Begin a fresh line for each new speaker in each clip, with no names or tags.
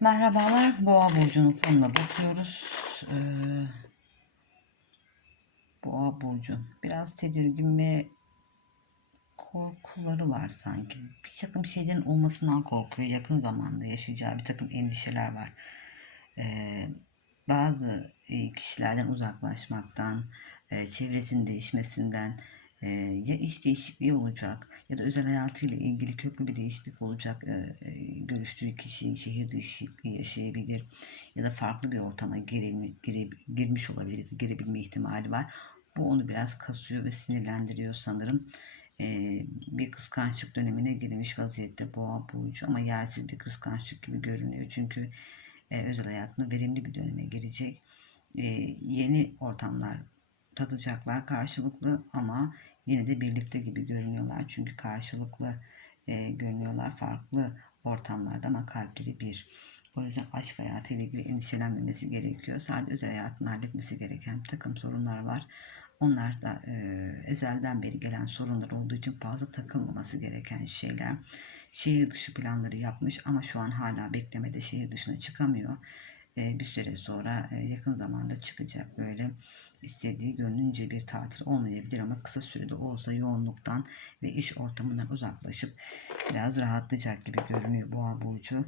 Merhabalar, Boğa burcunun fonuna bakıyoruz. Ee, Boğa burcu biraz tedirgin ve korkuları var sanki. Bir takım şeylerin olmasından korkuyor. Yakın zamanda yaşayacağı bir takım endişeler var. Ee, bazı e, kişilerden uzaklaşmaktan, e, çevresinin değişmesinden, e, ya iş değişikliği olacak ya da özel hayatıyla ilgili köklü bir değişiklik olacak. E, e, görüştüğü kişi şehir değişikliği yaşayabilir ya da farklı bir ortama girebil, gire, girmiş olabilir, girebilme ihtimali var. Bu onu biraz kasıyor ve sinirlendiriyor sanırım. E, bir kıskançlık dönemine girmiş vaziyette boğa burcu ama yersiz bir kıskançlık gibi görünüyor. Çünkü e, özel hayatında verimli bir döneme girecek. E, yeni ortamlar tadacaklar karşılıklı ama yine de birlikte gibi görünüyorlar. Çünkü karşılıklı e, görünüyorlar farklı ortamlarda ama kalpleri bir. O yüzden aşk hayatı ile ilgili endişelenmemesi gerekiyor. Sadece özel hayatını halletmesi gereken bir takım sorunlar var. Onlar da e, ezelden beri gelen sorunlar olduğu için fazla takılmaması gereken şeyler. Şehir dışı planları yapmış ama şu an hala beklemede şehir dışına çıkamıyor. E, bir süre sonra e, yakın zamanda çıkacak böyle istediği gönlünce bir tatil olmayabilir ama kısa sürede olsa yoğunluktan ve iş ortamından uzaklaşıp biraz rahatlayacak gibi görünüyor boğa burcu.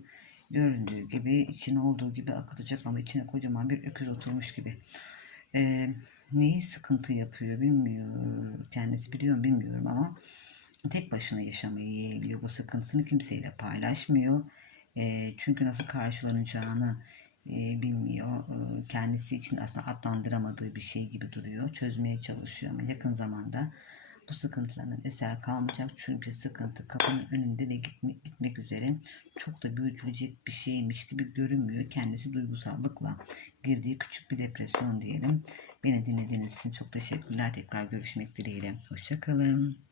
Göründüğü gibi içine olduğu gibi akıtacak ama içine kocaman bir öküz oturmuş gibi. E, neyi sıkıntı yapıyor bilmiyorum. Kendisi biliyor mu bilmiyorum ama tek başına yaşamayı yeğliyor. Bu sıkıntısını kimseyle paylaşmıyor. E, çünkü nasıl karşılanacağını e, bilmiyor. E, kendisi için aslında adlandıramadığı bir şey gibi duruyor. Çözmeye çalışıyor ama yakın zamanda bu sıkıntılarının eser kalmayacak. Çünkü sıkıntı kapının önünde ve gitmek, gitmek üzere çok da büyütülecek bir şeymiş gibi görünmüyor. Kendisi duygusallıkla girdiği küçük bir depresyon diyelim. Beni dinlediğiniz için çok teşekkürler. Tekrar görüşmek dileğiyle. Hoşçakalın.